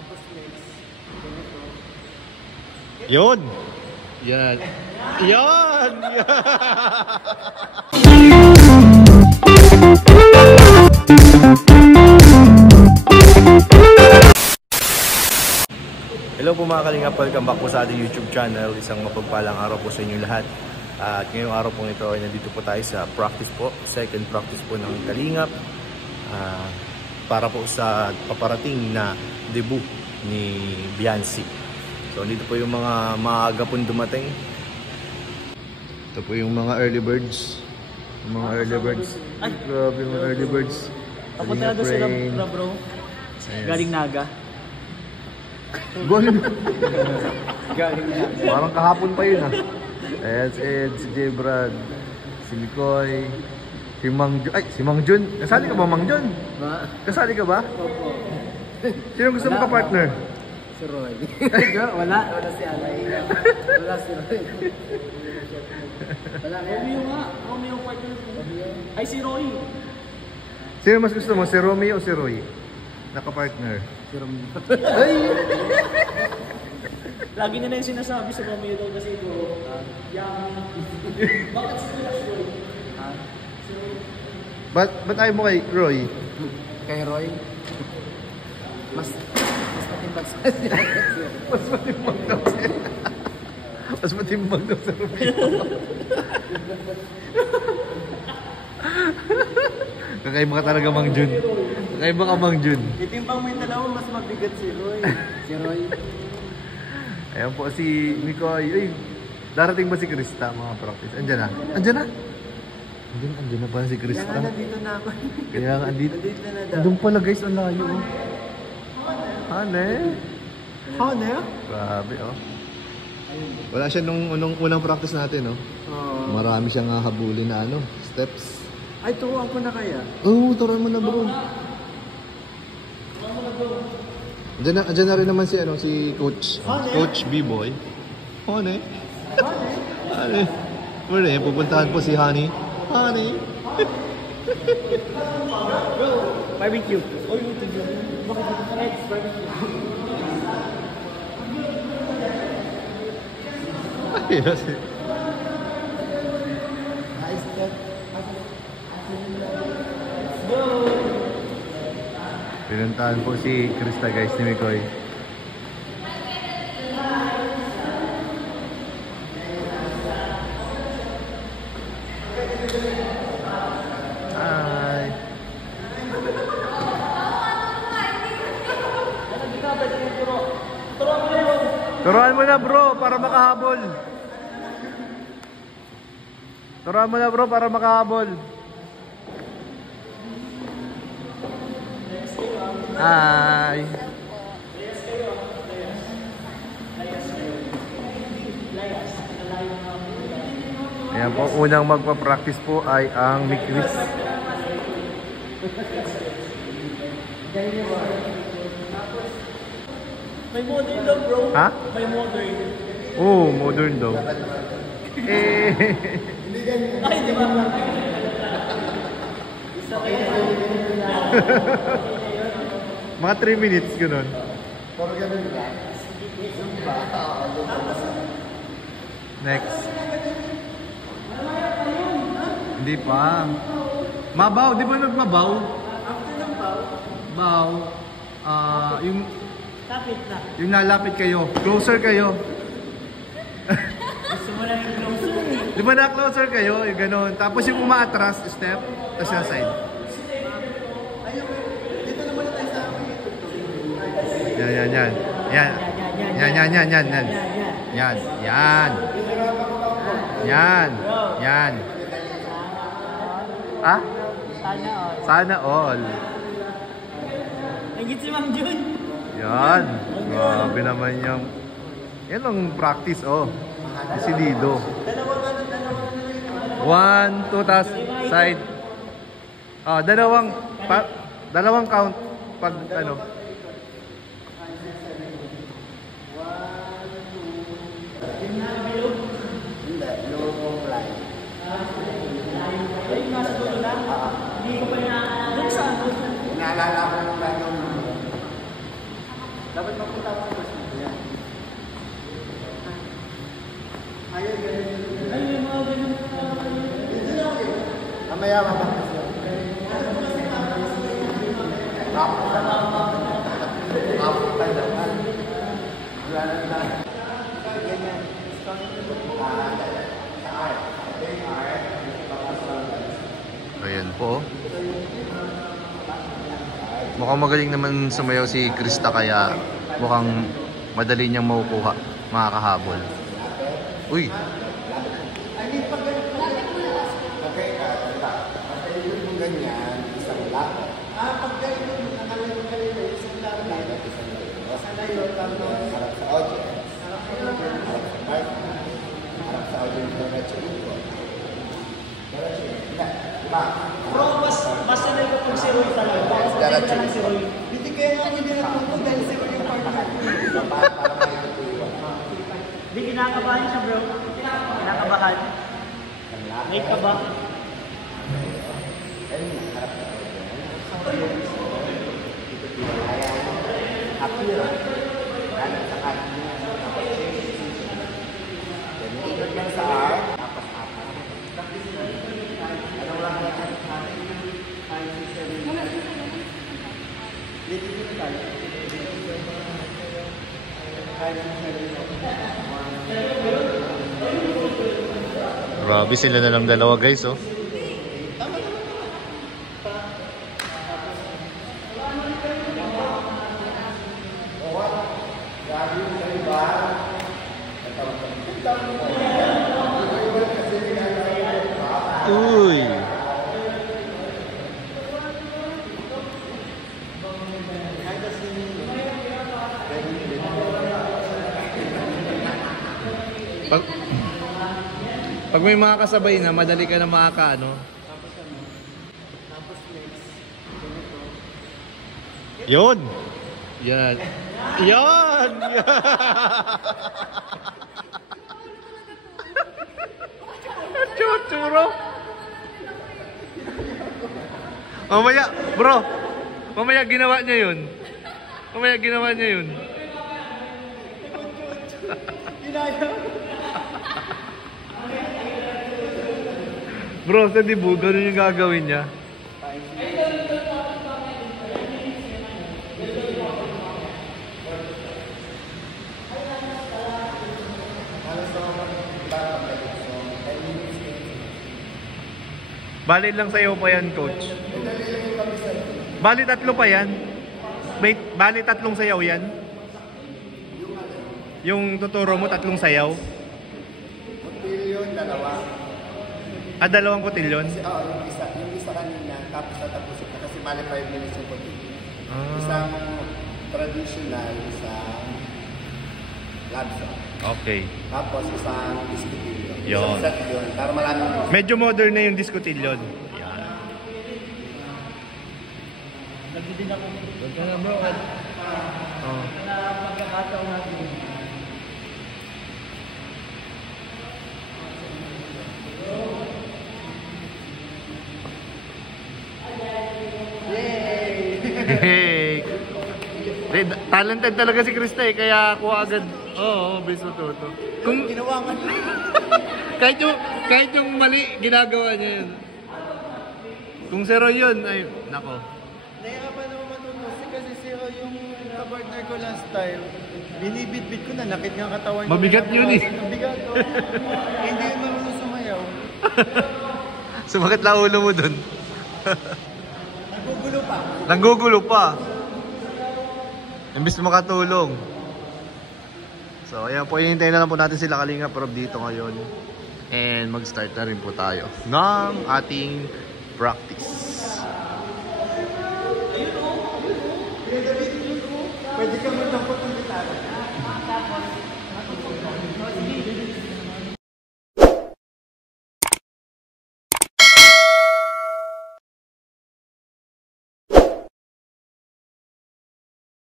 Tapos next, ganito. Yun! Yan! Yan! Hello po mga kalingap, welcome back po sa ating YouTube channel. Isang mapagpalang araw po sa inyo lahat. At ngayong araw po ito ay nandito po tayo sa practice po, second practice po ng Kalingap para po sa paparating na debut ni Biancy. So dito po yung mga maaga pong dumating. Ito po yung mga early birds. Yung mga early birds. Ay, grabe yung mga early birds. Papunta na doon sila bro. Galing Naga. Galing Naga. Parang kahapon pa yun ah. Ayan si Ed, si J. Brad, si Mikoy, si Mang Jun. Ay, si Mang Jun. Kasali ka ba, Mang Jun? Ba? Kasali ka ba? Opo. Sino gusto mo ka-partner? Si Roy. Wala si Alay. Wala si Roy. Wala kaya. Romeo nga. Romeo partner. Ay, si Roy. Sino mas gusto mo, si Romeo o si Roy? Naka-partner. Si Romeo. Ay! Lagi na yung sinasabi sa Romeo daw kasi ito. Bakit si Roy? Ba't ayaw mo kay Roy? Kay Roy? Mas matimbang sa siya. Mas matimbang daw siya. Mas matimbang daw sa Romeo. Kakaiba ka talaga, Mang Jun. Kakaiba ka, Mang Jun. Itimbang mo yung dalawa, mas mabigat si Roy. Si Roy. Ayan po si Mikoy. Ay, darating ba si Krista mga practice? Andiyan na? Andiyan na? Andiyan na pala si Krista. Kaya nga nandito na ako. Kaya nga andito. Nandito na daw. Andun pala guys, ang layo. Hane? Hane? Grabe oh. Wala siya nung unang practice natin, no? Marami siyang habulin na steps. Ay, turuan ko na kaya? Oo, turuan mo na bro. Andiyan na rin naman si si Coach. Coach B-Boy. Honey. Honey. Honey, pupuntahan po si Honey. Honey. Bro, barbecue. Oh, yung tigil. Bakit ito pa rin? Barbecue. Ay, kasi. Pinuntahan po si Krista guys ni Mikoy. Hi. Turuan mo na bro para makahabol. Turuan mo na bro para makahabol. Hi. Ayan po, unang magpa-practice po ay ang Mikris. May modern daw bro. Ha? May modern. Oo, modern daw. Ay, di ba? Isa kayo. Mga 3 minutes, gano'n. Next. Hindi pa. Mabaw, di ba nagmabaw? After ng bow, Baw. Yung tapit na. yung nalapit kayo. Closer kayo. Gusto mo lang yung closer. Di ba na-closer kayo? Yung gano'n. Tapos yung umaatras, step. Tapos yung side. Dito naman na tayo sa akin. Yan. Yan. Ah? Sana all. Sana all. Nagit si Mang Jun. Yan. Grabe naman yung... Yan ang practice, oh. Decidido. 1, 2, tas side. Dalawang count pag Dapat mapunta ako sa dito yan. Ayaw, ganun. Ay, yung mga ganun. Mamaya, mabakit siya. Ayan po. Mukhang magaling naman sumayaw si Krista kaya mukhang madali niyang makukuha, makakahabol. Uy! Bro, mas sanay ko kung si Roy talaga. Si Roy. Hindi kaya nga hindi natuto dahil si Roy yung partner. Hindi, kinakabahan siya bro. Kinakabahan. May kaba. Grabe sila na lang dalawa guys, oh. Uy! Pag may mga kasabay na, madali ka na makakaano. Yun! Yan! Yan! Chuchuro! Mamaya, bro! Mamaya ginawa niya yun. Mamaya ginawa niya yun. Bro, sa dibu, ganun yung gagawin niya. Bali lang sa'yo pa yan, coach. Bali tatlo pa yan. Bali tatlong sayaw yan. Yung tuturo mo, tatlong sayaw. Kotilyon, dalawa. Dalawang kotilyon? Oo, yung isa kanina, tapos natapusin na kasi bali 5 minutes yung kotilyon. Isang traditional, isang love song. Okay. Tapos isang discotilyon. Yun. Isang set yun, para maraming Medyo modern na yung discotilyon. Yan. Nagdidin ako. Huwag ka na bro. Oh. Na pagkakataon natin. Hey. Talented talaga si Krista eh, kaya ako agad. Oo, bilis matuto. Kung ginawa ka kahit yung mali, ginagawa niya yun. Kung si Roy yun, ay, nako. Nahirapan naman matuto kasi si Roy yung kapartner ko last time. Binibit-bit ko na, nakit nga katawan ko. Mabigat yun eh. Mabigat ko. Hindi yun marunong sumayaw. Sumakit lang ulo mo dun. Nagugulo pa. Nanggugulo pa. Imbis makatulong. So, ayan po, hihintayin na lang po natin sila Kalingap Rob dito ngayon. And mag-start na rin po tayo ng ating practice.